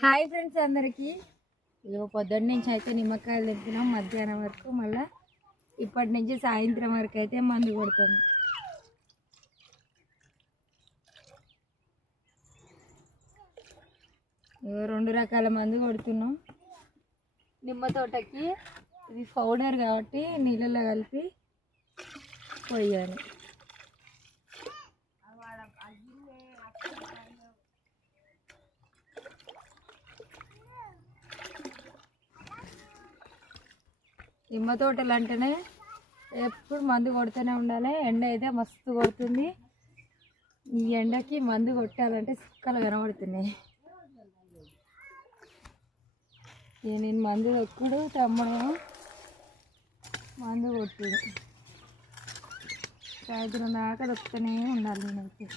Hi friends అందరికీ. ఇదిగో పొద్దున్న నుంచి అయితే నిమ్మకాయలు తెంపినాం మధ్యాహ్నం వరకు, మళ్ళీ ఇప్పటి నుంచి సాయంత్రం వరకు అయితే మందు కొడతాం. ఇగో 2 రకాల మందు కొడుతున్నాం. నిమ్మ తోటకి ఇది పౌడర్ కాబట్టి నీళ్ళలో కలిపి పోయాలి. నిమ్మ తోటలు అంటేనే ఎప్పుడు మందు కొడుతూనే ఉండాలి. ఎండ అయితే మస్తు కొడుతుంది. ఈ ఎండకి మందు కొట్టాలంటే సుక్కలు కనబడుతున్నాయి. నేను మందు దొక్కుడు, తమ్ముడేమో మందు కొట్టుడు. సాయంత్రం దాకా దొక్కుతూనే ఉండాలి నేనైతే.